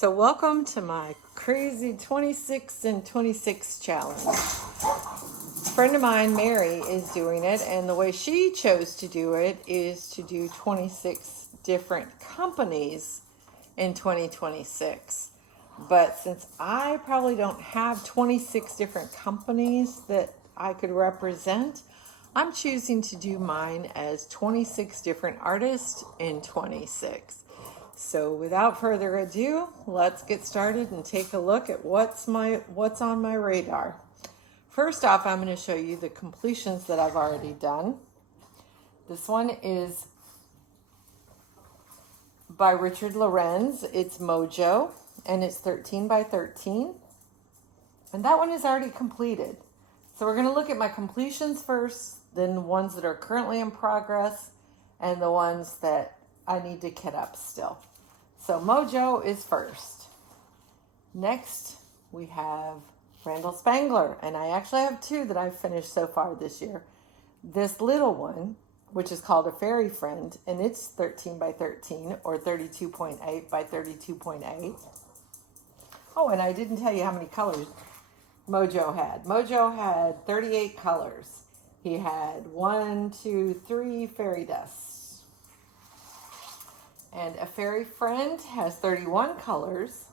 So welcome to my crazy 26 and 26 challenge. A friend of mine, Mary, is doing it, and the way she chose to do it is to do 26 different companies in 2026. But since I probably don't have 26 different companies that I could represent, I'm choosing to do mine as 26 different artists in 26. So without further ado, let's get started and take a look at what's on my radar. First off, I'm going to show you the completions that I've already done. This one is by Richard Lorenz. It's Mojo, and it's 13 by 13. And that one is already completed. So we're going to look at my completions first, then the ones that are currently in progress, and the ones that I need to get up still. So Mojo is first. Next, we have Randal Spangler, and I actually have two that I've finished so far this year. This little one, which is called a fairy friend, and it's 13 by 13 or 32.8 by 32.8. Oh, and I didn't tell you how many colors Mojo had. Mojo had 38 colors. He had 3 fairy dusts. And a fairy friend has 31 colors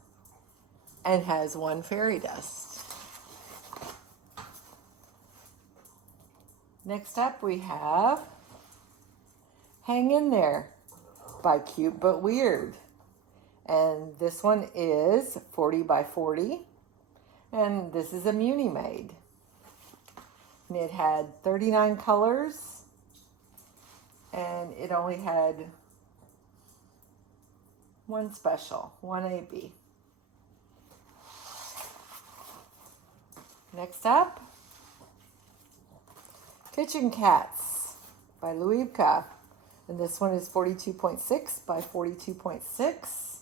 and has 1 fairy dust. Next up we have Hang In There by Cute But Weird. And this one is 40 by 40. And this is a Munimade. And it had 39 colors. And it only had one special, one AB. Next up, Kitchen Cats by Liubka. And this one is 42.6 by 42.6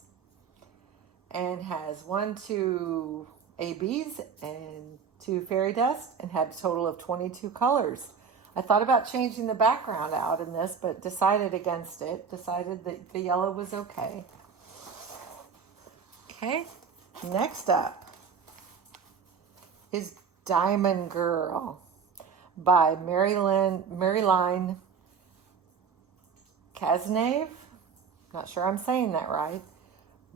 and has 2 ABs and 2 fairy dust and had a total of 22 colors. I thought about changing the background out in this, but decided against it. Decided that the yellow was okay. Okay, next up is Diamond Girl by Maryline Cazenave. Not sure I'm saying that right,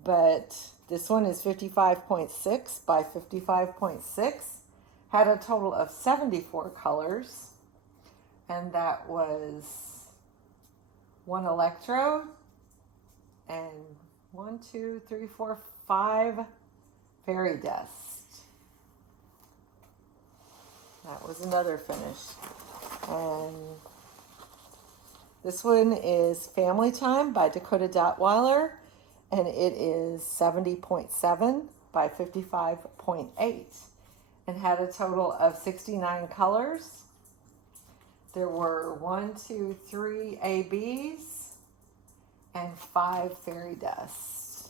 but this one is 55.6 by 55.6. Had a total of 74 colors, and that was 1 electro and 5 fairy dust. That was another finish. And this one is Family Time by Dakota Daetwiler, and it is 70.7 by 55.8 and had a total of 69 colors. There were 3 ABs and 5 fairy dusts.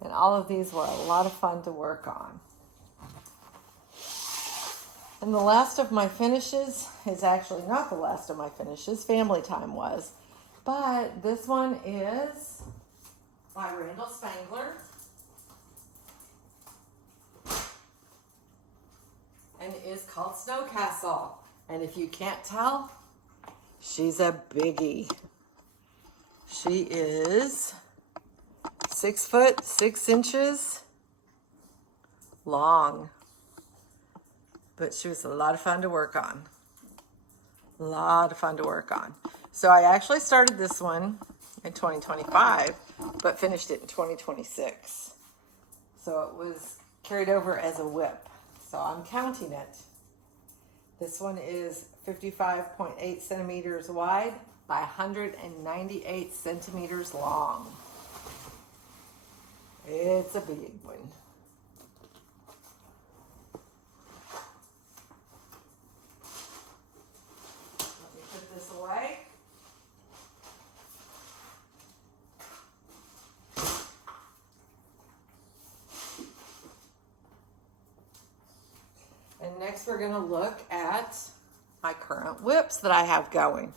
And all of these were a lot of fun to work on. And the last of my finishes is actually not the last of my finishes. Family Time was. But this one is by Randal Spangler. And it is called Snow Castle. And if you can't tell, she's a biggie. She is 6 foot 6 inches long, but she was a lot of fun to work on. So I actually started this one in 2025, but finished it in 2026. So it was carried over as a whip. So I'm counting it. This one is 55.8 centimeters wide by 198 centimeters long. It's a big one. Let me put this away. And next we're going to look at my current whips that I have going.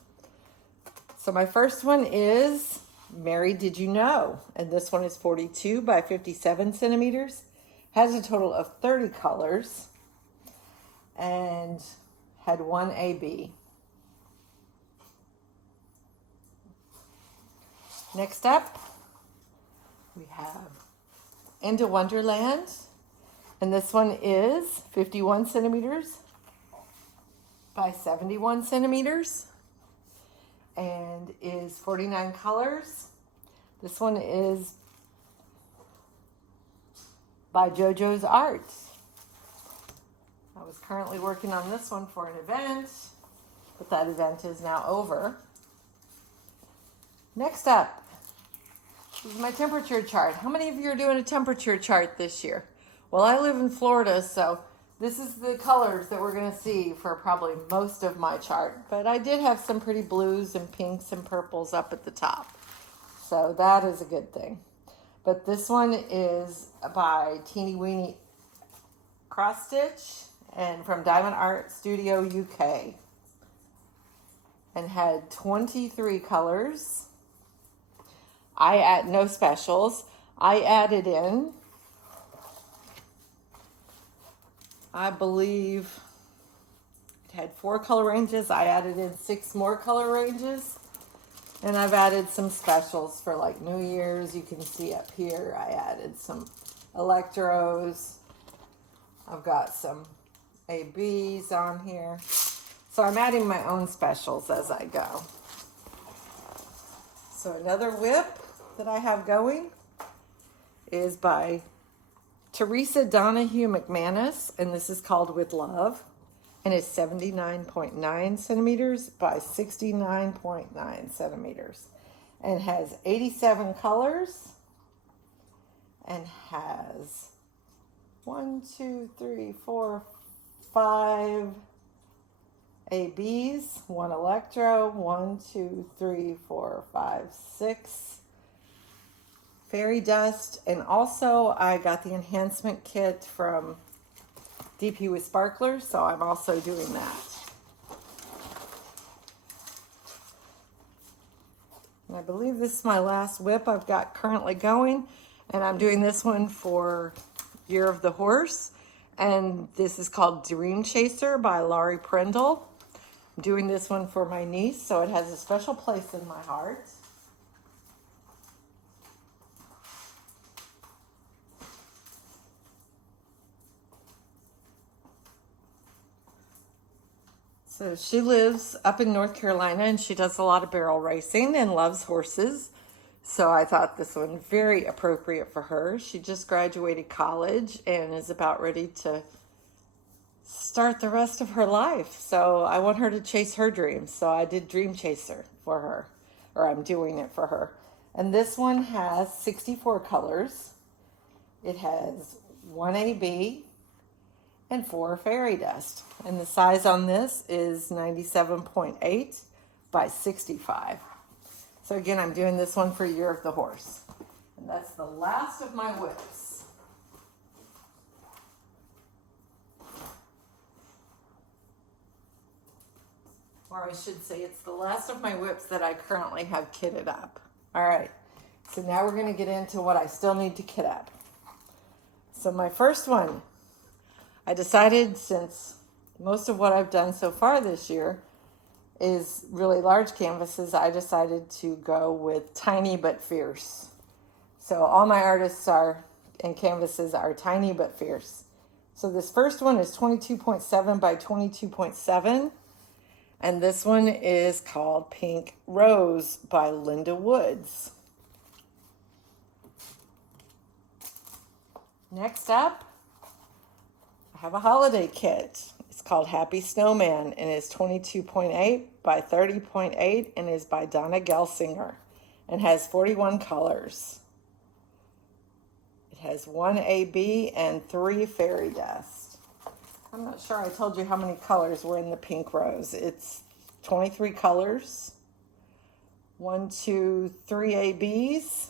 So my first one is Mary, Did You Know? And this one is 42 by 57 centimeters. Has a total of 30 colors. And had one AB. Next up, we have Into Wonderland. And this one is 51 centimeters by 71 centimeters. And is 49 colors. This one is by JoJoes Art. I was currently working on this one for an event, but that event is now over. Next up, this is my temperature chart. How many of you are doing a temperature chart this year? Well, I live in Florida, so this is the colors that we're going to see for probably most of my chart. But I did have some pretty blues and pinks and purples up at the top. So that is a good thing. But this one is by Teeny Weeny XStitch and from Diamond Art Studio UK. And had 23 colors. No specials. I added in, I believe it had 4 color ranges. I added in 6 more color ranges. And I've added some specials for like New Year's. You can see up here I added some electros. I've got some ABs on here. So I'm adding my own specials as I go. So another whip that I have going is by Theresa Donahue McManus, and this is called With Love, and it's 79.9 centimeters by 69.9 centimeters, and has 87 colors, and has 5 ABs, 1 electro, 6 fairy dust, and also I got the enhancement kit from DP with Sparklers, so I'm also doing that. And I believe this is my last whip I've got currently going, and I'm doing this one for Year of the Horse, and this is called Dream Chaser by Laurie Prindle. I'm doing this one for my niece, so it has a special place in my heart. So she lives up in North Carolina, and she does a lot of barrel racing and loves horses. So I thought this one very appropriate for her. She just graduated college and is about ready to start the rest of her life. So I want her to chase her dreams. So I did Dream Chaser for her, or I'm doing it for her. And this one has 64 colors. It has 1 AB and 4 fairy dust. And the size on this is 97.8 by 65. So again, I'm doing this one for Year of the Horse. And that's the last of my whips. Or I should say it's the last of my whips that I currently have kitted up. All right, so now we're gonna get into what I still need to kit up. So my first one, I decided, since most of what I've done so far this year is really large canvases, I decided to go with Tiny But Fierce. So all my artists and canvases are Tiny But Fierce. So this first one is 22.7 by 22.7. And this one is called Pink Rose by Linda Woods. Next up, I have a holiday kit. It's called Happy Snowman, and it's 22.8 by 30.8 and is by Donna Gelsinger and has 41 colors. It has 1 AB and 3 fairy dust. I'm not sure I told you how many colors were in the Pink Rose. It's 23 colors, 3 ABs,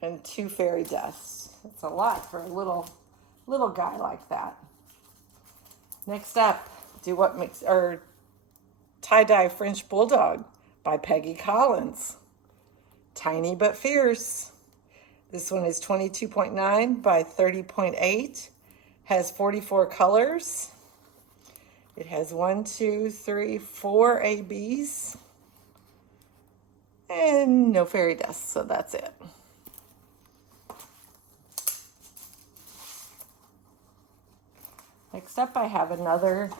and 2 fairy dusts. That's a lot for a little guy like that. Next up, tie-dye French Bulldog by Peggy Collins. Tiny but Fierce. This one is 22.9 by 30.8. Has 44 colors. It has 1, 2, 3, 4 ABs. And no fairy dust, so that's it. Next up, I have another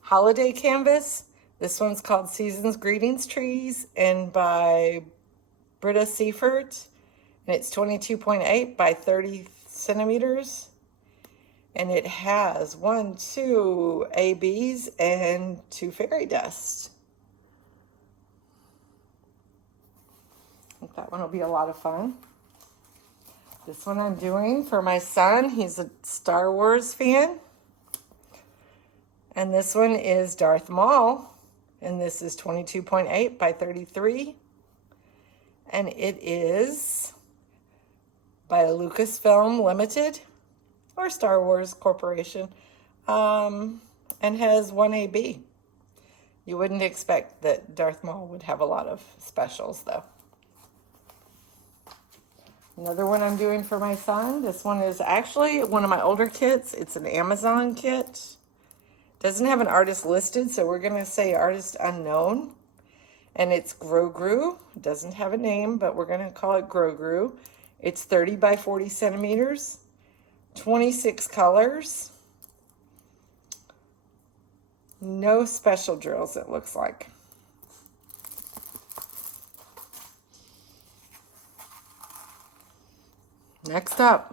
holiday canvas. This one's called Season's Greetings Trees and by Britta Seifert. And it's 22.8 by 30 centimeters. And it has 1, 2 ABs and 2 fairy dust. I think that one will be a lot of fun. This one I'm doing for my son. He's a Star Wars fan. And this one is Darth Maul. And this is 22.8 by 33. And it is by Lucasfilm Limited or Star Wars Corporation. And has 1 AB. You wouldn't expect that Darth Maul would have a lot of specials though. Another one I'm doing for my son. This one is actually one of my older kits. It's an Amazon kit. Doesn't have an artist listed, so we're going to say artist unknown. And it's Grogru. It doesn't have a name, but we're going to call it Grogru. It's 30 by 40 centimeters. 26 colors. No special drills, it looks like. Next up,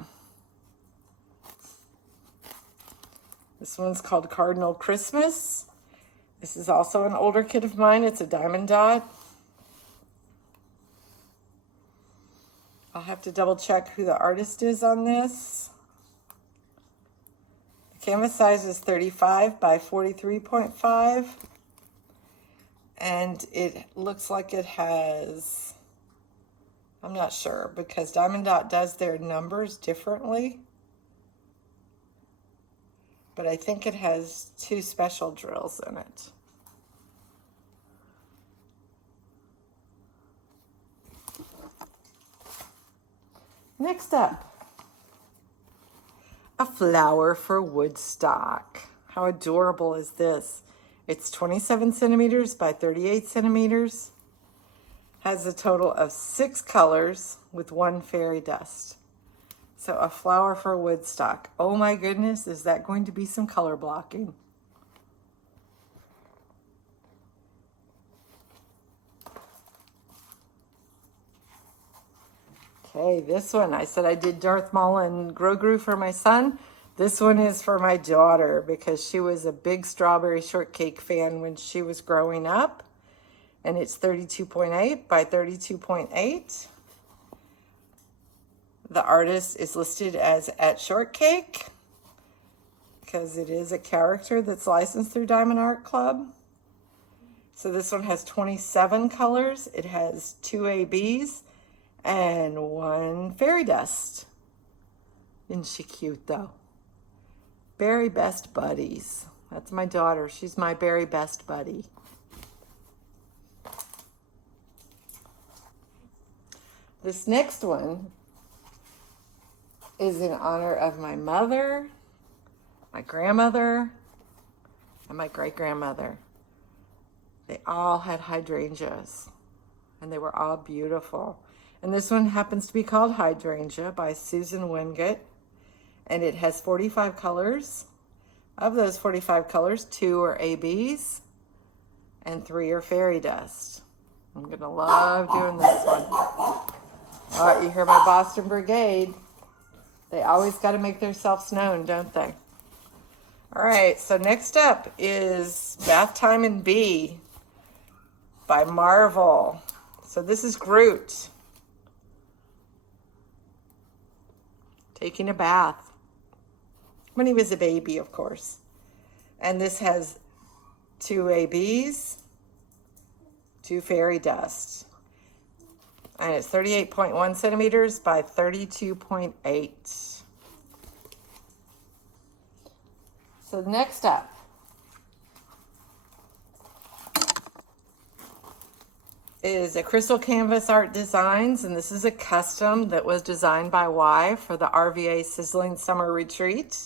this one's called Cardinal Christmas. This is also an older kit of mine. It's a diamond dot. I'll have to double check who the artist is on this. The canvas size is 35 by 43.5. And it looks like it has, I'm not sure because Diamond Dot does their numbers differently. But I think it has 2 special drills in it. Next up, a flower for Woodstock. How adorable is this? It's 27 centimeters by 38 centimeters. Has a total of 6 colors with 1 fairy dust. So a flower for Woodstock. Oh my goodness, is that going to be some color blocking? Okay, this one, I said I did Darth Maul and Grogru for my son. This one is for my daughter because she was a big strawberry shortcake fan when she was growing up. And it's 32.8 by 32.8. The artist is listed as at Shortcake because it is a character that's licensed through Diamond Art Club. So this one has 27 colors. It has 2 ABs and 1 fairy dust. Isn't she cute though? Berry Best Buddies. That's my daughter. She's my Berry Best Buddy. This next one is in honor of my mother, my grandmother, and my great-grandmother. They all had hydrangeas, and they were all beautiful. And this one happens to be called Hydrangea by Susan Wingate, and it has 45 colors. Of those 45 colors, 2 are ABs, and 3 are fairy dust. I'm gonna love doing this one. All right, you hear my Boston Brigade. They always got to make themselves known, don't they? All right, so next up is Bath Time in B by Marvel. So this is Groot taking a bath when he was a baby, of course. And this has 2 ABs, 2 fairy dust. And it's 38.1 centimeters by 32.8. So next up is a Crystal Canvas Art Designs, and this is a custom that was designed by Y for the RVA Sizzling Summer Retreat.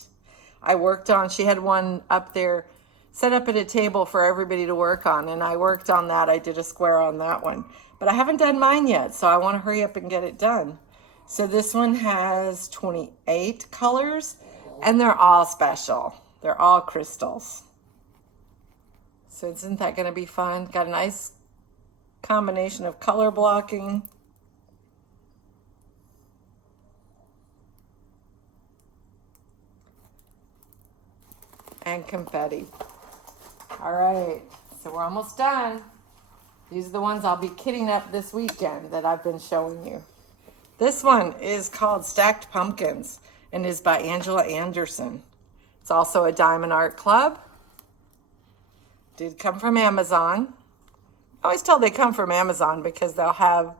I worked on, she had one up there set up at a table for everybody to work on, and I worked on that. I did a square on that one, but I haven't done mine yet, so I want to hurry up and get it done. So this one has 28 colors, and they're all special. They're all crystals. So isn't that going to be fun? Got a nice combination of color blocking. And confetti. All right, so we're almost done. These are the ones I'll be kitting up this weekend that I've been showing you. This one is called Stacked Pumpkins and is by Angela Anderson. It's also a Diamond Art Club. Did come from Amazon. I always tell they come from Amazon because they'll have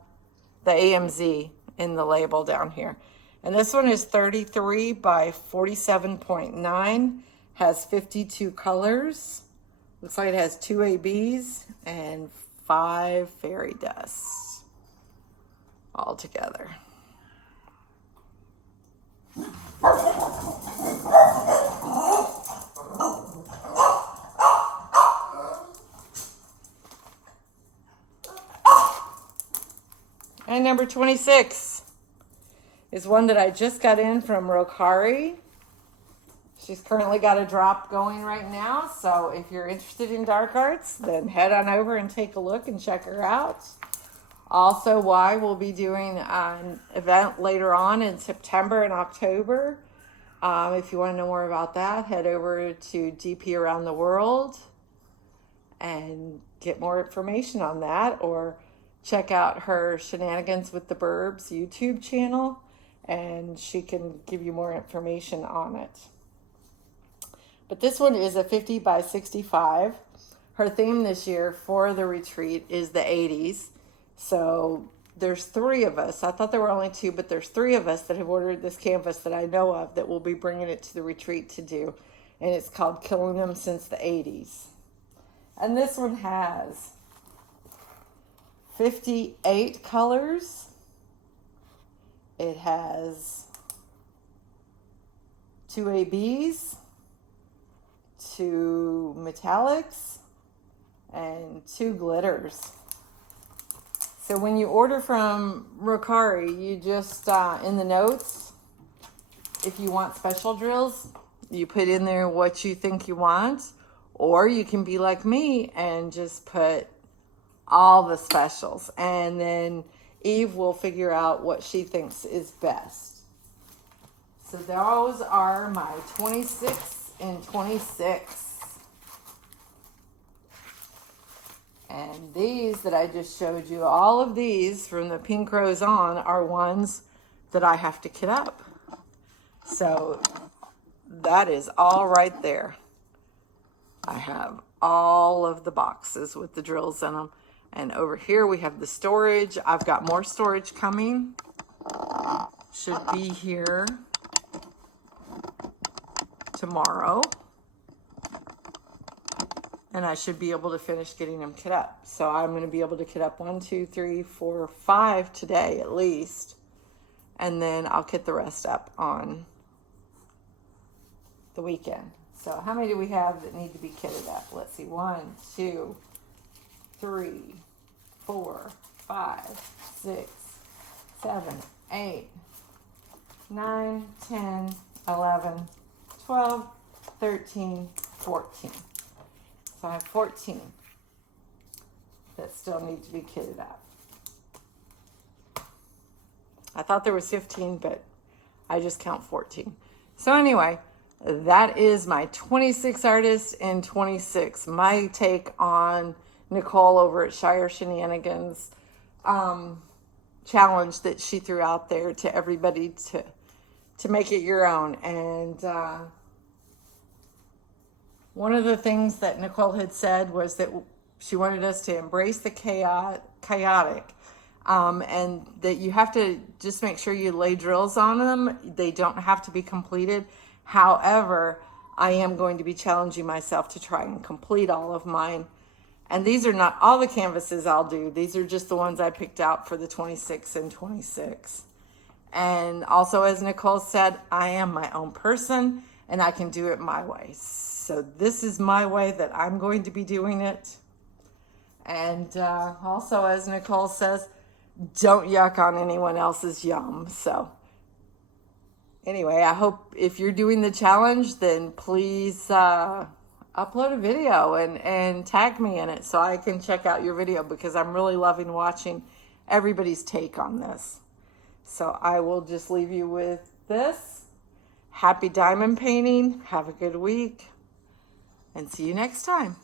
the AMZ in the label down here. And this one is 33 by 47.9, has 52 colors. Looks like it has 2 ABs and 5 fairy dusts all together. And number 26 is one that I just got in from Rokari. She's currently got a drop going right now, so if you're interested in dark arts, then head on over and take a look and check her out. Also, Y will be doing an event later on in September and October. If you want to know more about that, head over to DP Around the World and get more information on that, or check out her Shenanigans with the Burbs YouTube channel, and she can give you more information on it. But this one is a 50 by 65. Her theme this year for the retreat is the 80s. So there's 3 of us. I thought there were only 2, but there's 3 of us that have ordered this canvas that I know of that will be bringing it to the retreat to do. And it's called Killing Them Since the 80s. And this one has 58 colors. It has 2 ABs, 2 metallics, and 2 glitters. So when you order from Rokari, you just, in the notes, if you want special drills, you put in there what you think you want, or you can be like me and just put all the specials, and then Eve will figure out what she thinks is best. So those are my 26 and 26. And these that I just showed you, all of these from the Pink Rose on are ones that I have to kit up. So that is all right there. I have all of the boxes with the drills in them. And over here we have the storage. I've got more storage coming. Should be here tomorrow. And I should be able to finish getting them kit up. So I'm going to be able to kit up 1, 2, 3, 4, 5 today at least. And then I'll kit the rest up on the weekend. So how many do we have that need to be kitted up? Let's see. 1, 2, 3, 4, 5, 6, 7, 8, 9, 10, 11, 12, 13, 14. So I have 14 that still need to be kitted up. I thought there was 15, but I just count 14. So anyway, that is my 26 artists and 26. My take on Nicole over at Shire Shenanigans challenge that she threw out there to everybody to make it your own. And one of the things that Nicole had said was that she wanted us to embrace the chaotic, and that you have to just make sure you lay drills on them. They don't have to be completed. However, I am going to be challenging myself to try and complete all of mine And these are not all the canvases I'll do. These are just the ones I picked out for the 26 and 26. And also, as Nicole said, I am my own person and I can do it my way. So this is my way that I'm going to be doing it. And also, as Nicole says, don't yuck on anyone else's yum. So anyway, I hope if you're doing the challenge, then please upload a video and tag me in it so I can check out your video, because I'm really loving watching everybody's take on this. So I will just leave you with this. Happy diamond painting. Have a good week. And see you next time.